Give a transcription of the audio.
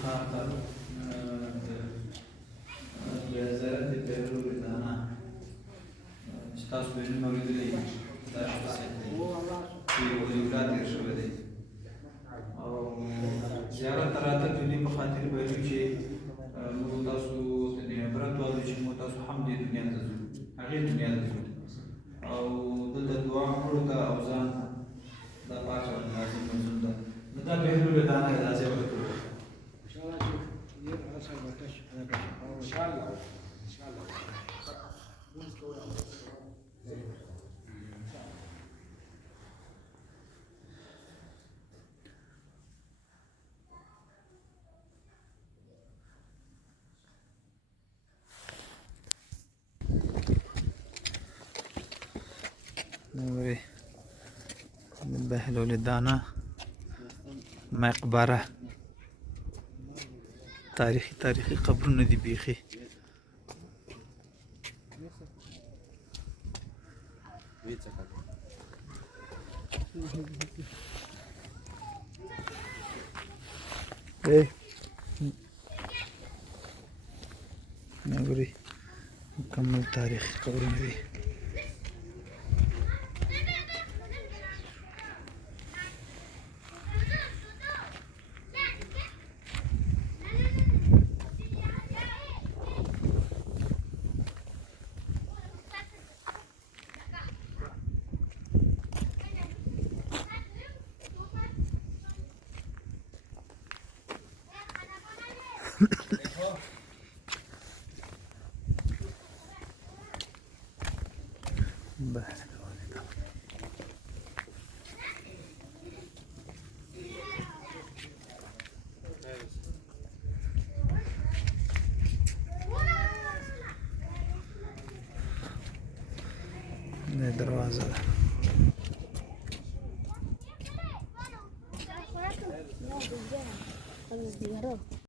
ښار ته وزارت د پیرو ادانه چې تاسو به یې نوم اورېدلی دا شخصیت دی چې ولیعهد تېر شوی دی او زیارت ته راتګ د دې په خاطر به وي چې موږ تاسو ته د عبرت واورو چې موږ تاسو هم دې دنیا ته ځو هغې دنیا ته ځو او دلته دعا مړو ته او ځان دا پاک او نازم منظوم ده نو دا بهلول ادانه دی دا ځای ورته نوري بهلول الدانا مقبره تاریخي قبرونه دي بیخي نوري مکمل تاریخي قبرونه دي دروازه ده